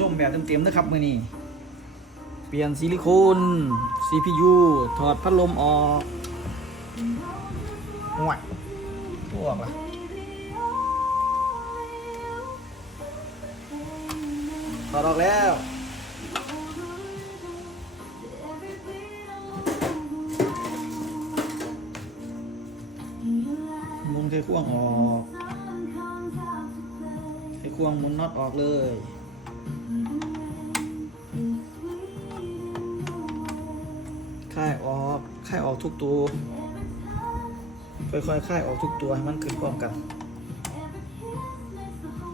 ส้มแบบเต็มๆนะครับมือนี้เปลี่ยนซิลิโคน CPU ถอดพัดลมออกห่วยตัวกละถอดออกแล้วมุนไขควงออกไขควงมุนน็อตออกเลย ค่ายออกค่ายออกทุกตัว ค่อยๆค่ายออกทุกตัวให้มันขึ้นพร้อมกัน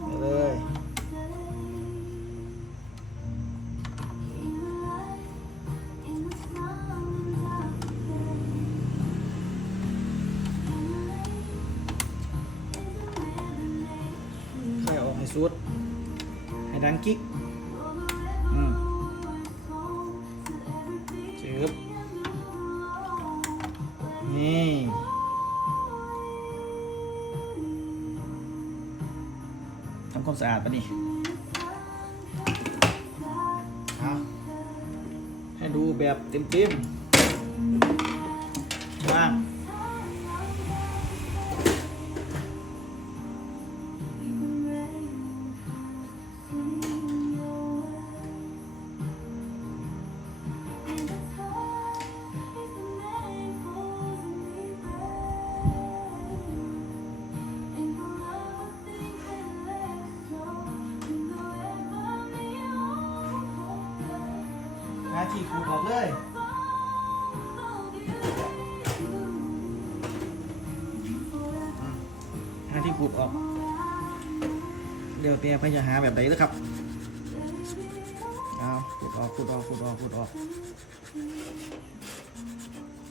ไปเลยค่ายออกให้สุด ดังกิ๊กอืมจืบนี่ ทำความสะอาดปะนี่เอาให้ดูแบบเต็มๆว่างาทีขูดออกเลยหาที่ขูดออก เดี๋ยวเตียพยาหาแบบไหนแล้วครับเอาขูดออกขูดออกขูดออกขูดออก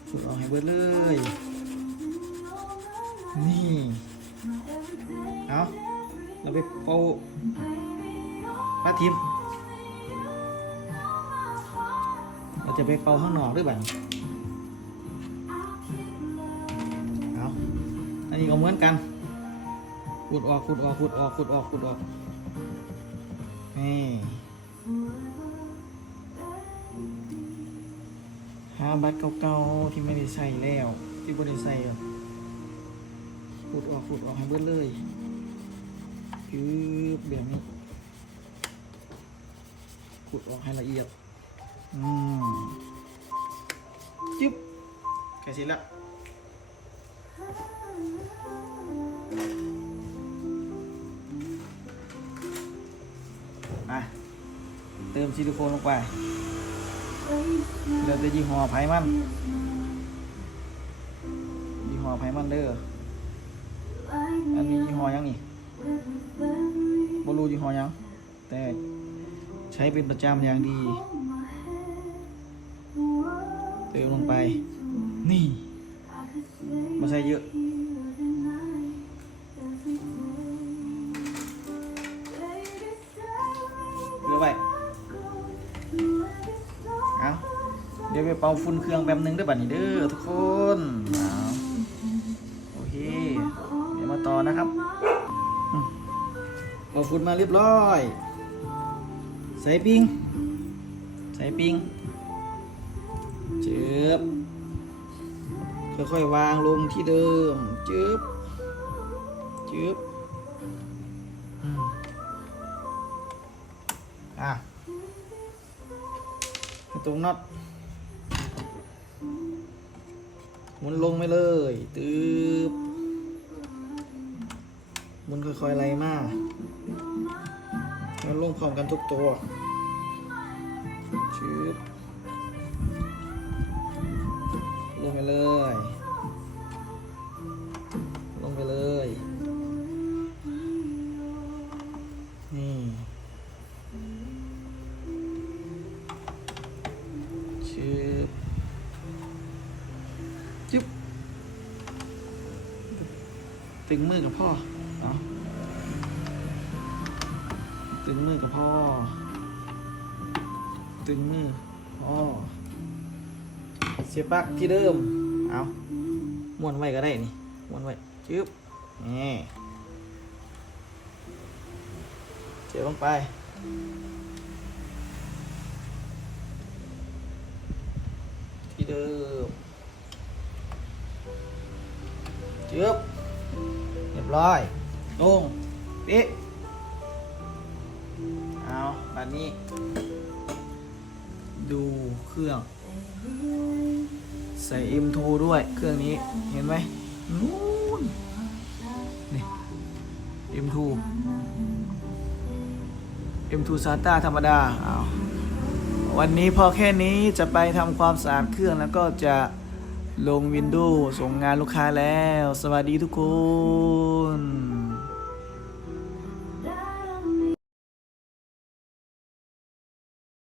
ขูดออกให้เบิดเลย นี่เอาเราไปเป่าปลาทิม เราจะไปเป่าข้างนอกด้วยบ้างเอาอันนี้ก็เหมือนกันขุดออกขุดออกขุดออกขุดออกขุดออกนี่หาบัตรเก่าๆที่ไม่ได้ใส่แล้ว ที่ไม่ได้ใส่อะขุดออกขุดออกให้เบิดเลยคือแบบนี้ขุดออกให้ละเอียด อืมจึ๊บแค่สิละมาเติมซิลิโคนลงไปเดี๋ยวจะยี่ห้อไผ่มันยี่ห้อไผ่มันเด้ออันนี้ยี่ห้อยังนี่บรู้ยี่ห้อยัง แต่ใช้เป็นประจำอย่างดี เติมลงไป นี่มาใส่เยอะ เกลือไปเอาเดี๋ยวไปเป่าฝุ่นเครื่องแป๊บนึงเด้วยบัดนี้เด้อทุกคนเอาโอเค เดี๋ยวมาต่อนะครับอืมเป่าฝุ่นมาเรียบร้อย ใส่ปิงใส่ปิง เจ็บค่อยๆวางลงที่เดิมเจ็บเจ็บอะตรงน็อตหมุนลงไปเลยตืบหมุนค่อยๆไล่มาให้มันลงพร้อมกันทุกตัวชืบ งไปเลย ลงไปเลย นี่ชืบจุ๊บตึงมือกับพ่อเอาตึงมือกับพ่อ ตึงมือพ่อ เสียบปลั๊กที่เดิม เอาม้วนไว้ก็ได้นี่ม้วนไว้จึ๊บนี่เสียบลงไปที่เดิมจึ๊บเรียบร้อยลงปิ๊เอาแบบนี้ ดูเครื่อง ใส่ M2 ด้วยเครื่องนี้เห็นไหมนู่นนี่ M2 M2 SATA ธรรมดาเอาวันนี้พอแค่นี้จะไปทำความสะอาดเครื่องแล้วก็จะลง Windows ส่งงานลูกค้าแล้ว สวัสดีทุกคน